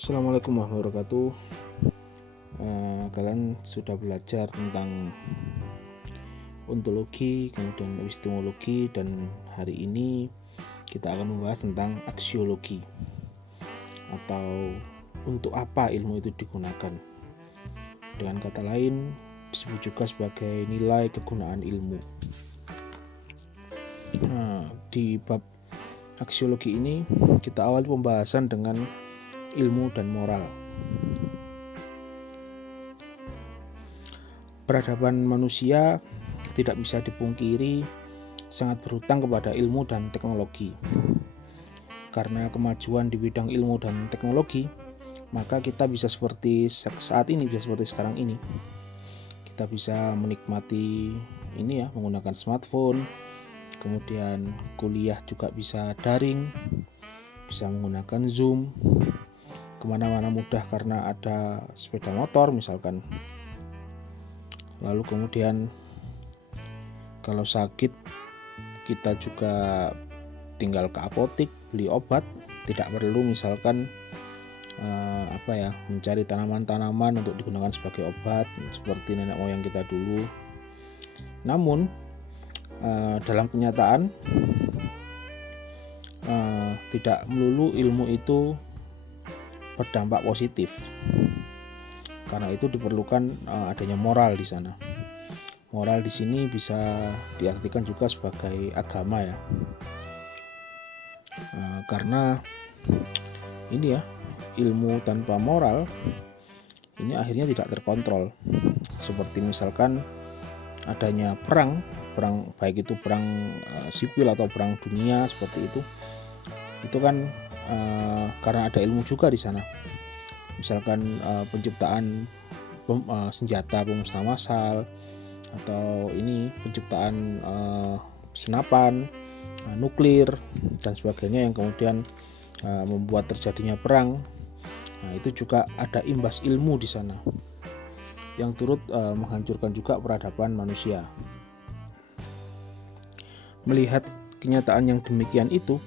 Assalamualaikum warahmatullahi wabarakatuh. Kalian sudah belajar tentang ontologi, kemudian epistemologi, dan hari ini kita akan membahas tentang aksiologi atau untuk apa ilmu itu digunakan. Dengan kata lain, disebut juga sebagai nilai kegunaan ilmu. Di bab aksiologi ini kita awali pembahasan dengan ilmu dan moral. Peradaban manusia tidak bisa dipungkiri sangat berhutang kepada ilmu dan teknologi. Karena kemajuan di bidang ilmu dan teknologi, maka kita bisa seperti saat ini, bisa seperti sekarang ini. Kita bisa menikmati menggunakan smartphone, kemudian kuliah juga bisa daring, bisa menggunakan Zoom, kemana-mana mudah karena ada sepeda motor misalkan. Lalu kemudian kalau sakit kita juga tinggal ke apotik beli obat, tidak perlu misalkan mencari tanaman-tanaman untuk digunakan sebagai obat seperti nenek moyang kita dulu. Namun dalam kenyataan tidak melulu ilmu itu berdampak positif. Karena itu diperlukan adanya moral di sana. Moral di sini bisa diartikan juga sebagai agama ya. Karena ilmu tanpa moral ini akhirnya tidak terkontrol. Seperti misalkan adanya perang baik itu perang sipil atau perang dunia seperti itu kan karena ada ilmu juga di sana. Misalkan penciptaan senjata pemusnah massal atau penciptaan senapan nuklir dan sebagainya yang kemudian membuat terjadinya perang. Nah, itu juga ada imbas ilmu di sana yang turut menghancurkan juga peradaban manusia. Melihat kenyataan yang demikian itu,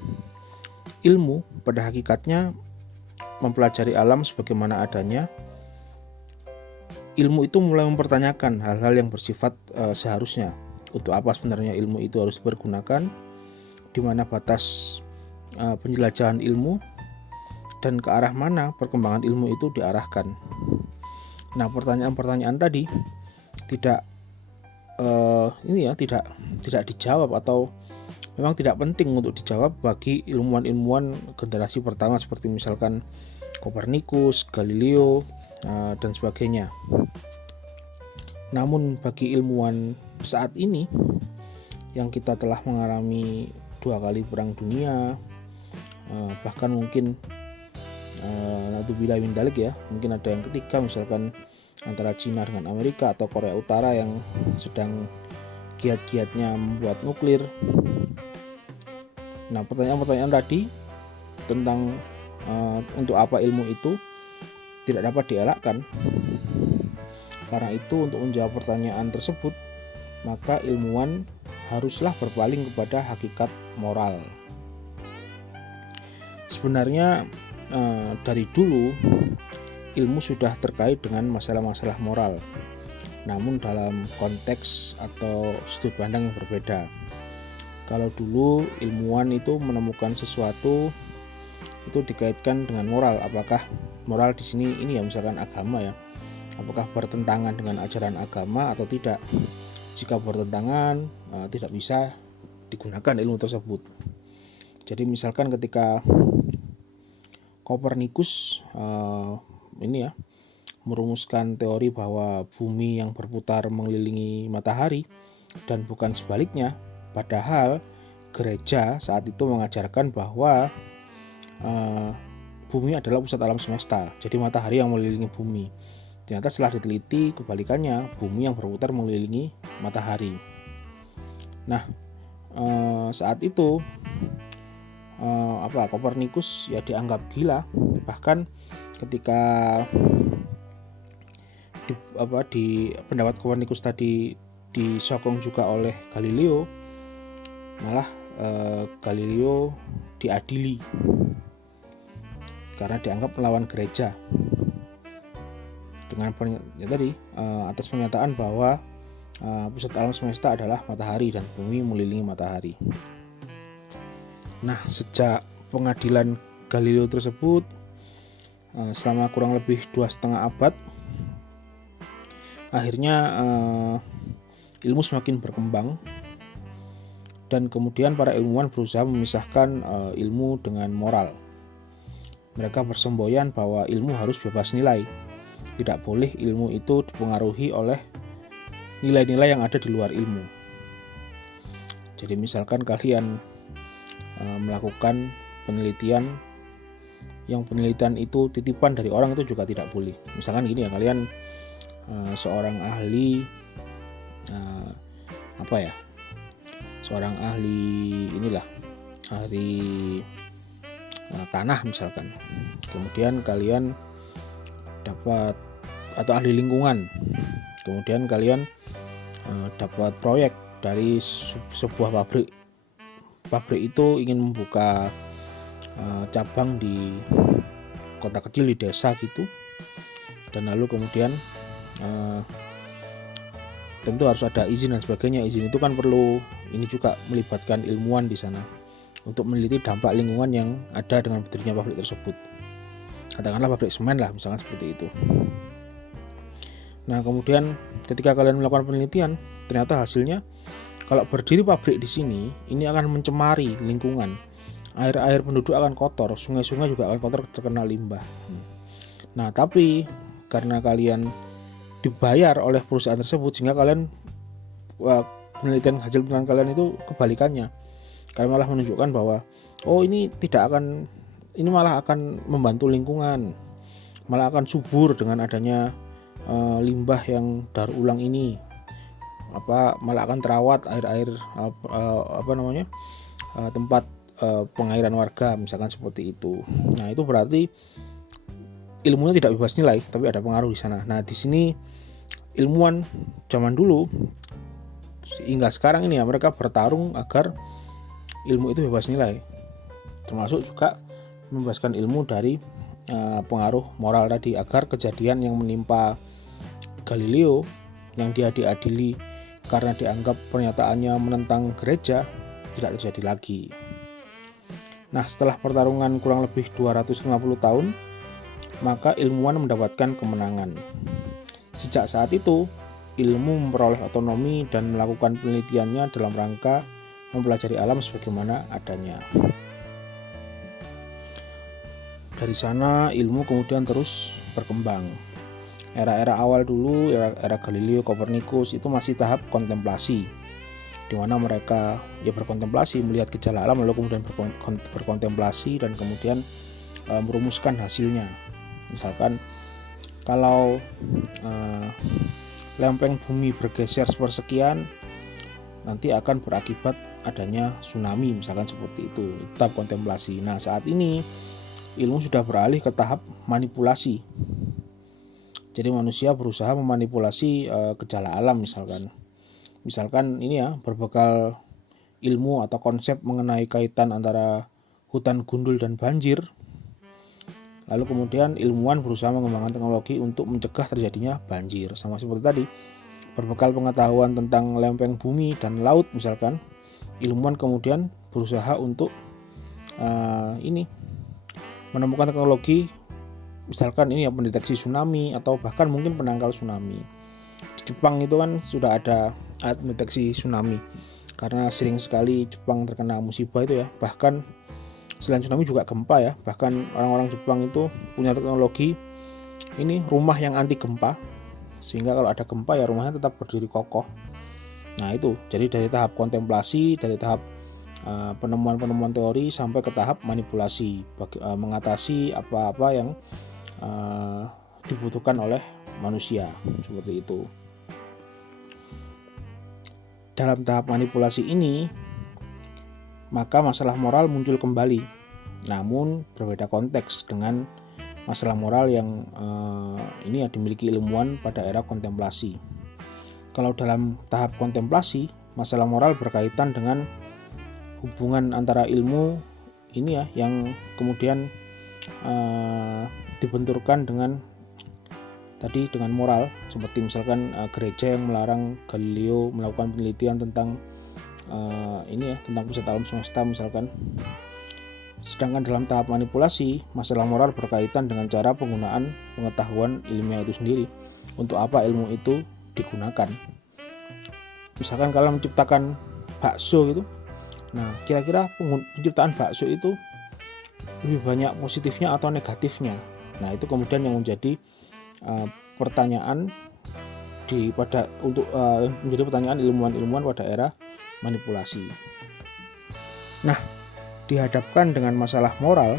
ilmu pada hakikatnya mempelajari alam sebagaimana adanya. Ilmu itu mulai mempertanyakan hal-hal yang bersifat seharusnya. Untuk apa sebenarnya ilmu itu harus dipergunakan, di mana batas penjelajahan ilmu, dan ke arah mana perkembangan ilmu itu diarahkan. Nah, pertanyaan-pertanyaan tadi tidak dijawab atau memang tidak penting untuk dijawab bagi ilmuwan-ilmuwan generasi pertama seperti misalkan Kopernikus, Galileo, dan sebagainya. Namun bagi ilmuwan saat ini yang kita telah mengalami 2 kali perang dunia, bahkan mungkin naudzubillah min dzalik ya, mungkin ada yang ketiga misalkan antara Cina dengan Amerika atau Korea Utara yang sedang giat-giatnya membuat nuklir. Nah, pertanyaan-pertanyaan tadi tentang untuk apa ilmu itu tidak dapat dielakkan. Karena itu untuk menjawab pertanyaan tersebut, maka ilmuwan haruslah berpaling kepada hakikat moral. Sebenarnya dari dulu ilmu sudah terkait dengan masalah-masalah moral, namun dalam konteks atau sudut pandang yang berbeda. Kalau dulu ilmuwan itu menemukan sesuatu itu dikaitkan dengan moral. Apakah moral di sini misalkan agama ya? Apakah bertentangan dengan ajaran agama atau tidak? Jika bertentangan, tidak bisa digunakan ilmu tersebut. Jadi misalkan ketika Kopernikus merumuskan teori bahwa bumi yang berputar mengelilingi matahari dan bukan sebaliknya, padahal gereja saat itu mengajarkan bahwa bumi adalah pusat alam semesta, jadi matahari yang mengelilingi bumi. Ternyata setelah diteliti kebalikannya, bumi yang berputar mengelilingi matahari. Nah, saat itu Kopernikus ya dianggap gila. Bahkan ketika di pendapat Kopernikus tadi disokong juga oleh Galileo, malah Galileo diadili karena dianggap melawan gereja. Dengan atas pernyataan bahwa pusat alam semesta adalah matahari dan bumi mengelilingi matahari. Nah, sejak pengadilan Galileo tersebut selama kurang lebih 2,5 abad, akhirnya ilmu semakin berkembang, dan kemudian para ilmuwan berusaha memisahkan ilmu dengan moral. Mereka bersemboyan bahwa ilmu harus bebas nilai. Tidak boleh ilmu itu dipengaruhi oleh nilai-nilai yang ada di luar ilmu. Jadi misalkan kalian melakukan penelitian, yang penelitian itu titipan dari orang, itu juga tidak boleh. Misalkan gini ya, kalian seorang ahli ahli tanah misalkan, kemudian kalian dapat, atau ahli lingkungan, kemudian kalian dapat proyek dari sebuah pabrik itu ingin membuka cabang di kota kecil, di desa gitu, dan lalu kemudian tentu harus ada izin dan sebagainya. Izin itu kan perlu ini juga melibatkan ilmuwan di sana untuk meneliti dampak lingkungan yang ada dengan berdirinya pabrik tersebut. Katakanlah pabrik semen lah, misalkan seperti itu. Nah, kemudian ketika kalian melakukan penelitian, ternyata hasilnya kalau berdiri pabrik di sini, ini akan mencemari lingkungan. Air-air penduduk akan kotor, sungai-sungai juga akan kotor, terkena limbah. Nah, tapi karena kalian dibayar oleh perusahaan tersebut, sehingga kalian hasil penelitian kalian itu kebalikannya. Kalian malah menunjukkan bahwa ini malah akan membantu lingkungan, malah akan subur dengan adanya limbah yang daur ulang ini, malah akan terawat air tempat pengairan warga, misalkan seperti itu. Nah, itu berarti ilmunya tidak bebas nilai, tapi ada pengaruh di sana. Nah, di sini ilmuwan zaman dulu hingga sekarang ini ya, mereka bertarung agar ilmu itu bebas nilai, termasuk juga membebaskan ilmu dari pengaruh moral tadi, agar kejadian yang menimpa Galileo yang dia diadili karena dianggap pernyataannya menentang gereja tidak terjadi lagi. Nah, setelah pertarungan kurang lebih 250 tahun, maka ilmuwan mendapatkan kemenangan. Sejak saat itu, ilmu memperoleh otonomi dan melakukan penelitiannya dalam rangka mempelajari alam sebagaimana adanya. Dari sana ilmu kemudian terus berkembang. Era-era awal dulu, era Galileo, Copernicus, itu masih tahap kontemplasi, di mana mereka berkontemplasi, melihat gejala alam, lalu kemudian berkontemplasi dan kemudian merumuskan hasilnya. Misalkan kalau lempeng bumi bergeser sepersekian, nanti akan berakibat adanya tsunami, misalkan seperti itu. Tahap kontemplasi. Nah, saat ini ilmu sudah beralih ke tahap manipulasi. Jadi manusia berusaha memanipulasi gejala alam, misalkan ini ya, berbekal ilmu atau konsep mengenai kaitan antara hutan gundul dan banjir. Lalu kemudian ilmuwan berusaha mengembangkan teknologi untuk mencegah terjadinya banjir. Sama seperti tadi, berbekal pengetahuan tentang lempeng bumi dan laut misalkan, ilmuwan kemudian berusaha untuk menemukan teknologi, misalkan ini ya, mendeteksi tsunami atau bahkan mungkin penangkal tsunami. Di Jepang itu kan sudah ada alat mendeteksi tsunami, karena sering sekali Jepang terkena musibah itu ya. Bahkan selain tsunami juga gempa ya. Bahkan orang-orang Jepang itu punya teknologi ini rumah yang anti gempa, sehingga kalau ada gempa ya rumahnya tetap berdiri kokoh. Nah, itu jadi dari tahap kontemplasi, dari tahap penemuan-penemuan teori sampai ke tahap manipulasi, mengatasi apa-apa yang dibutuhkan oleh manusia, seperti itu. Dalam tahap manipulasi ini, maka masalah moral muncul kembali, namun berbeda konteks dengan masalah moral yang dimiliki ilmuwan pada era kontemplasi. Kalau dalam tahap kontemplasi, masalah moral berkaitan dengan hubungan antara ilmu ini ya, yang kemudian dibenturkan dengan moral, seperti misalkan gereja yang melarang Galileo melakukan penelitian tentang tentang pusat alam semesta misalkan. Sedangkan dalam tahap manipulasi, masalah moral berkaitan dengan cara penggunaan pengetahuan ilmiah itu sendiri. Untuk apa ilmu itu digunakan? Misalkan kalau menciptakan bakso gitu, nah kira-kira penciptaan bakso itu lebih banyak positifnya atau negatifnya? Nah itu kemudian yang menjadi pertanyaan menjadi pertanyaan ilmuwan-ilmuwan pada era manipulasi. Nah, dihadapkan dengan masalah moral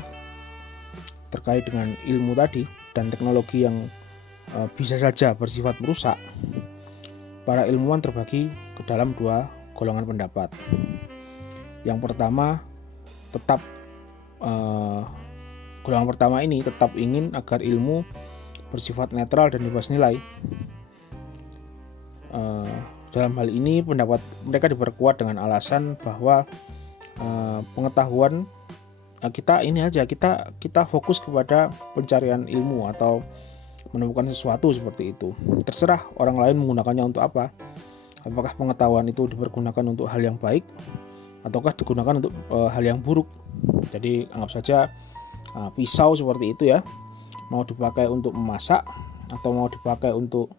terkait dengan ilmu tadi dan teknologi yang bisa saja bersifat merusak, para ilmuwan terbagi ke dalam dua golongan pendapat. Yang pertama, golongan pertama ini tetap ingin agar ilmu bersifat netral dan bebas nilai. Dalam hal ini pendapat mereka diperkuat dengan alasan bahwa pengetahuan kita fokus kepada pencarian ilmu atau menemukan sesuatu seperti itu. Terserah orang lain menggunakannya untuk apa. Apakah pengetahuan itu dipergunakan untuk hal yang baik ataukah digunakan untuk hal yang buruk. Jadi anggap saja pisau seperti itu ya, mau dipakai untuk memasak atau mau dipakai untuk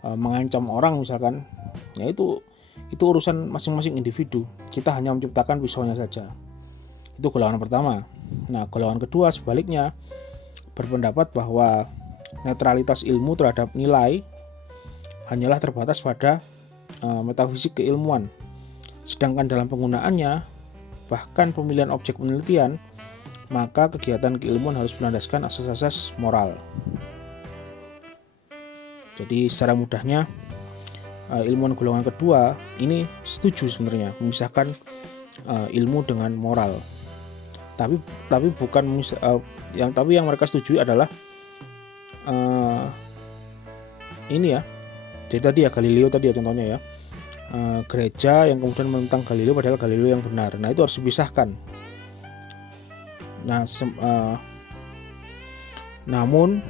mengancam orang misalkan, ya itu urusan masing-masing individu. Kita hanya menciptakan pisaunya saja. Itu golongan pertama. Nah, golongan kedua sebaliknya berpendapat bahwa netralitas ilmu terhadap nilai hanyalah terbatas pada metafisik keilmuan. Sedangkan dalam penggunaannya, bahkan pemilihan objek penelitian, maka kegiatan keilmuan harus berlandaskan asas-asas moral. Jadi secara mudahnya ilmuwan golongan kedua ini setuju sebenarnya memisahkan ilmu dengan moral. Tapi yang mereka setujui adalah ini ya. Jadi tadi ya Galileo tadi ya contohnya ya. Gereja yang kemudian menentang Galileo padahal Galileo yang benar. Nah, itu harus dipisahkan. Nah, namun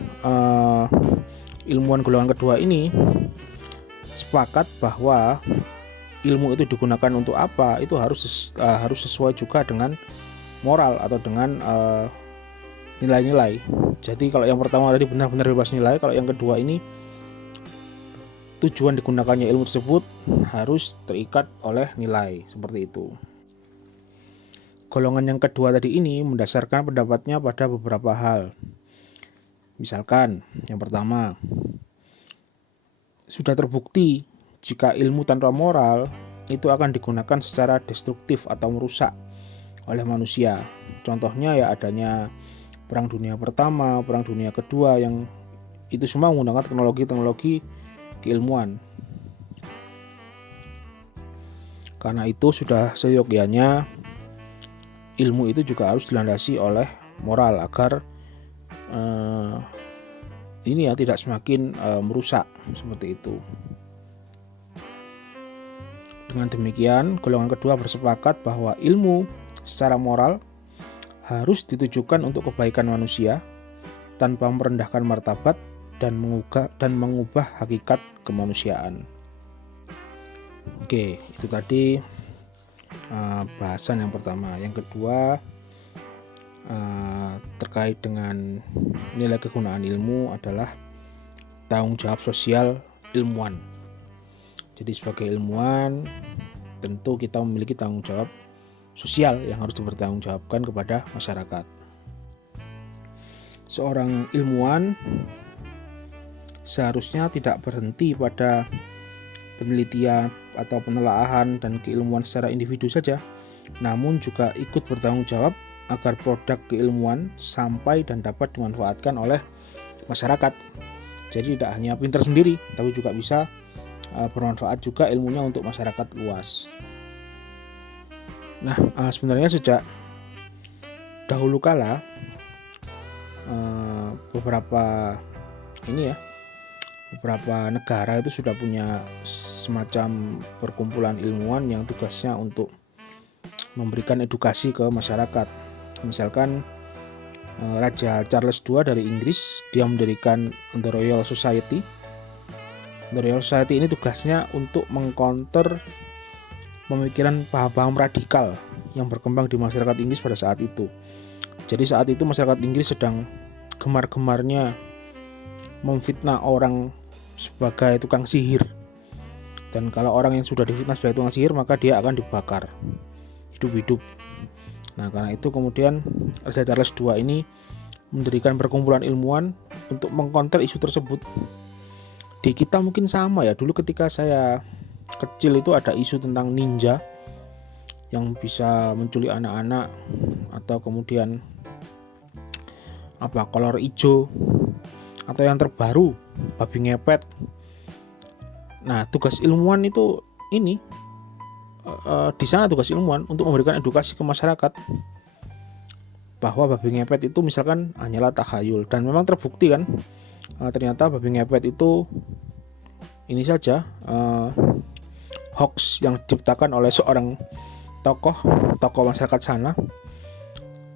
ilmuwan golongan kedua ini sepakat bahwa ilmu itu digunakan untuk apa itu harus sesuai juga dengan moral atau dengan nilai-nilai. Jadi kalau yang pertama tadi benar-benar bebas nilai, kalau yang kedua ini tujuan digunakannya ilmu tersebut harus terikat oleh nilai, seperti itu. Golongan yang kedua tadi ini mendasarkan pendapatnya pada beberapa hal. Misalkan, yang pertama, sudah terbukti jika ilmu tanpa moral itu akan digunakan secara destruktif atau merusak oleh manusia. Contohnya ya adanya Perang Dunia Pertama, Perang Dunia Kedua, yang itu semua menggunakan teknologi keilmuan. Karena itu sudah seyogyanya ilmu itu juga harus dilandasi oleh moral agar tidak semakin merusak seperti itu. Dengan demikian, golongan kedua bersepakat bahwa ilmu secara moral harus ditujukan untuk kebaikan manusia tanpa merendahkan martabat dan mengubah hakikat kemanusiaan. Oke, itu tadi bahasan yang pertama. Yang kedua terkait dengan nilai kegunaan ilmu adalah tanggung jawab sosial ilmuwan. Jadi sebagai ilmuwan tentu kita memiliki tanggung jawab sosial yang harus dipertanggungjawabkan kepada masyarakat. Seorang ilmuwan seharusnya tidak berhenti pada penelitian atau penelaahan dan keilmuan secara individu saja, namun juga ikut bertanggung jawab agar produk keilmuan sampai dan dapat dimanfaatkan oleh masyarakat. Jadi tidak hanya pintar sendiri, tapi juga bisa bermanfaat juga ilmunya untuk masyarakat luas. Nah, sebenarnya sejak dahulu kala beberapa negara itu sudah punya semacam perkumpulan ilmuwan yang tugasnya untuk memberikan edukasi ke masyarakat. Misalkan Raja Charles II dari Inggris. Dia mendirikan The Royal Society. The Royal Society ini tugasnya untuk mengcounter pemikiran paham-paham radikal yang berkembang di masyarakat Inggris pada saat itu. Jadi saat itu masyarakat Inggris sedang gemar-gemarnya memfitnah orang sebagai tukang sihir. Dan kalau orang yang sudah difitnah sebagai tukang sihir, maka dia akan dibakar hidup-hidup. Nah, karena itu kemudian Raja Charles II ini mendirikan perkumpulan ilmuwan untuk mengkonter isu tersebut. Di kita mungkin sama ya, dulu ketika saya kecil itu ada isu tentang ninja yang bisa menculik anak-anak, atau kemudian kolor hijau, atau yang terbaru babi ngepet. Nah, tugas ilmuwan itu ini di sana tugas ilmuwan untuk memberikan edukasi ke masyarakat bahwa babi ngepet itu misalkan hanyalah takhayul, dan memang terbukti kan, ternyata babi ngepet itu ini saja hoax yang diciptakan oleh seorang tokoh masyarakat sana.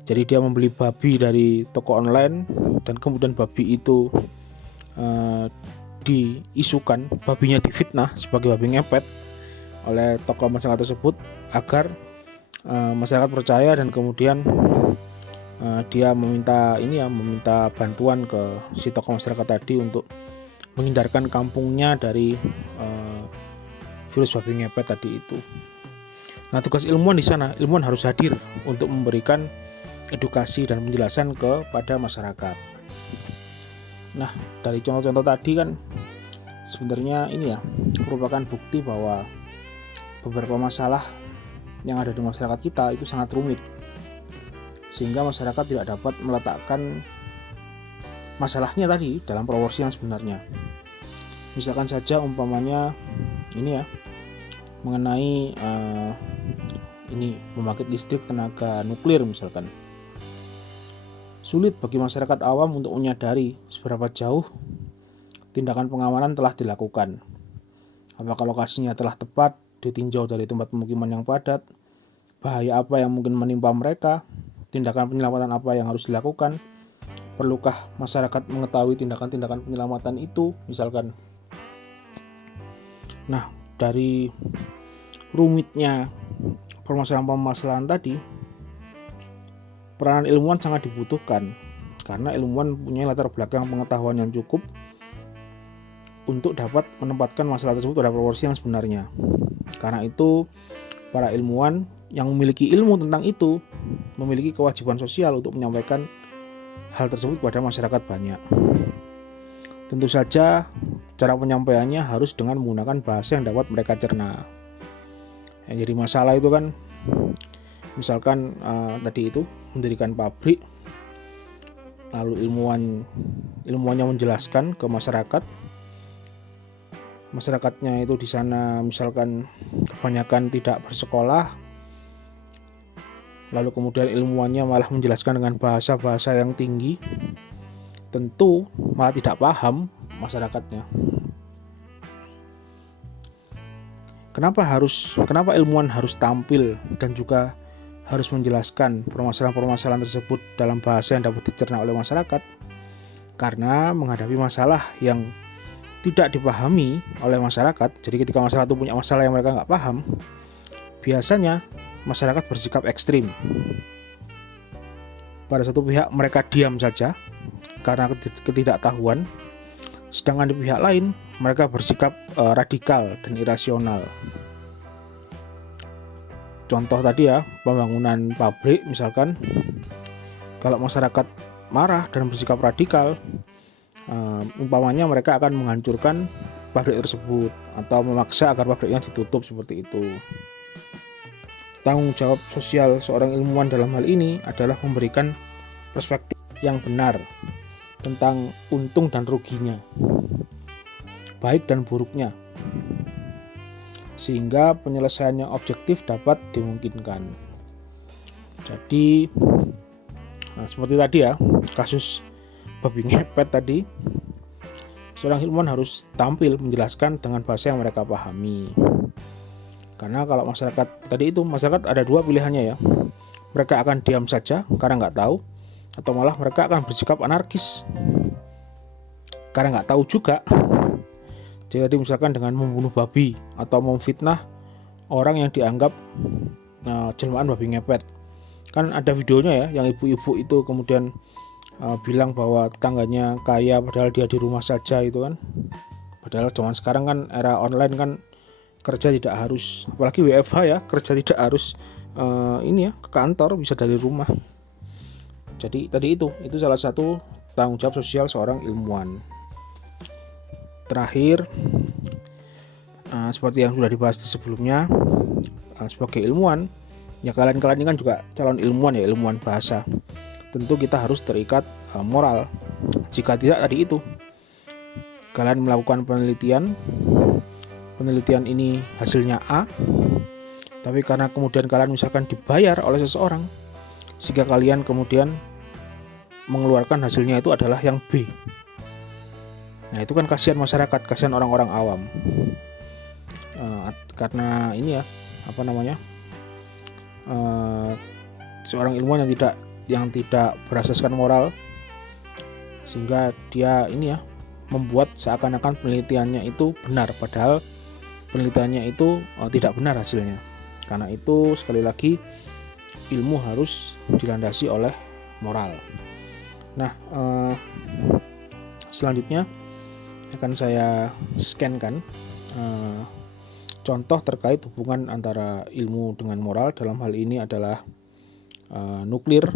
Jadi dia membeli babi dari toko online, dan kemudian babi itu diisukan, babinya difitnah sebagai babi ngepet oleh tokoh masyarakat tersebut agar masyarakat percaya, dan kemudian dia meminta bantuan ke si tokoh masyarakat tadi untuk menghindarkan kampungnya dari virus babi ngepet tadi itu. Nah, tugas ilmuwan di sana, ilmuwan harus hadir untuk memberikan edukasi dan penjelasan kepada masyarakat. Nah, dari contoh-contoh tadi kan sebenarnya ini ya merupakan bukti bahwa beberapa masalah yang ada di masyarakat kita itu sangat rumit, sehingga masyarakat tidak dapat meletakkan masalahnya tadi dalam proporsi yang sebenarnya. Misalkan saja umpamanya ini ya, mengenai pembangkit listrik tenaga nuklir misalkan. Sulit bagi masyarakat awam untuk menyadari seberapa jauh tindakan pengamanan telah dilakukan. Apakah lokasinya telah tepat, ditinjau dari tempat pemukiman yang padat, bahaya apa yang mungkin menimpa mereka, tindakan penyelamatan apa yang harus dilakukan, perlukah masyarakat mengetahui tindakan-tindakan penyelamatan itu misalkan. Nah, dari rumitnya permasalahan-permasalahan tadi, peranan ilmuwan sangat dibutuhkan, karena ilmuwan punya latar belakang pengetahuan yang cukup untuk dapat menempatkan masalah tersebut pada proporsi yang sebenarnya. Karena itu, para ilmuwan yang memiliki ilmu tentang itu memiliki kewajiban sosial untuk menyampaikan hal tersebut kepada masyarakat banyak. Tentu saja cara penyampaiannya harus dengan menggunakan bahasa yang dapat mereka cerna. Yang jadi masalah itu kan, misalkan tadi itu mendirikan pabrik, lalu ilmuwannya menjelaskan ke masyarakatnya itu di sana misalkan kebanyakan tidak bersekolah, lalu kemudian ilmuwannya malah menjelaskan dengan bahasa-bahasa yang tinggi, tentu malah tidak paham masyarakatnya. Kenapa ilmuwan harus tampil dan juga harus menjelaskan permasalahan-permasalahan tersebut dalam bahasa yang dapat dicerna oleh masyarakat? Karena menghadapi masalah yang tidak dipahami oleh masyarakat, jadi ketika masyarakat itu punya masalah yang mereka nggak paham, biasanya masyarakat bersikap ekstrim. Pada satu pihak mereka diam saja karena ketidaktahuan, sedangkan di pihak lain mereka bersikap radikal dan irasional. Contoh tadi ya, pembangunan pabrik misalkan, kalau masyarakat marah dan bersikap radikal, umpamanya mereka akan menghancurkan pabrik tersebut atau memaksa agar pabriknya ditutup seperti itu. Tanggung jawab sosial seorang ilmuwan dalam hal ini adalah memberikan perspektif yang benar tentang untung dan ruginya, baik dan buruknya, sehingga penyelesaian yang objektif dapat dimungkinkan. Jadi seperti tadi ya, kasus babi ngepet tadi, seorang ilmuwan harus tampil menjelaskan dengan bahasa yang mereka pahami. Karena kalau masyarakat ada dua pilihannya ya, mereka akan diam saja karena nggak tahu, atau malah mereka akan bersikap anarkis karena nggak tahu juga. Jadi misalkan dengan membunuh babi atau memfitnah orang yang dianggap jelmaan babi ngepet. Kan ada videonya ya, yang ibu-ibu itu kemudian bilang bahwa tetangganya kaya padahal dia di rumah saja itu kan. Padahal zaman sekarang kan era online kan, kerja tidak harus, apalagi WFH ya, kerja tidak harus ke kantor, bisa dari rumah. Jadi tadi itu salah satu tanggung jawab sosial seorang ilmuwan. Terakhir, seperti yang sudah dibahas di sebelumnya, sebagai ilmuwan, ya kalian ini kan juga calon ilmuwan ya, ilmuwan bahasa. Tentu kita harus terikat moral. Jika tidak, tadi itu kalian melakukan penelitian ini hasilnya A, tapi karena kemudian kalian misalkan dibayar oleh seseorang, sehingga kalian kemudian mengeluarkan hasilnya itu adalah yang B. Nah itu kan kasihan masyarakat, kasihan orang-orang awam. Karena ini ya, seorang ilmuwan yang tidak berasaskan moral, sehingga dia membuat seakan-akan penelitiannya itu benar, padahal penelitiannya itu tidak benar hasilnya. Karena itu sekali lagi, ilmu harus dilandasi oleh moral. Nah, selanjutnya akan saya scankan contoh terkait hubungan antara ilmu dengan moral. Dalam hal ini adalah nuklir,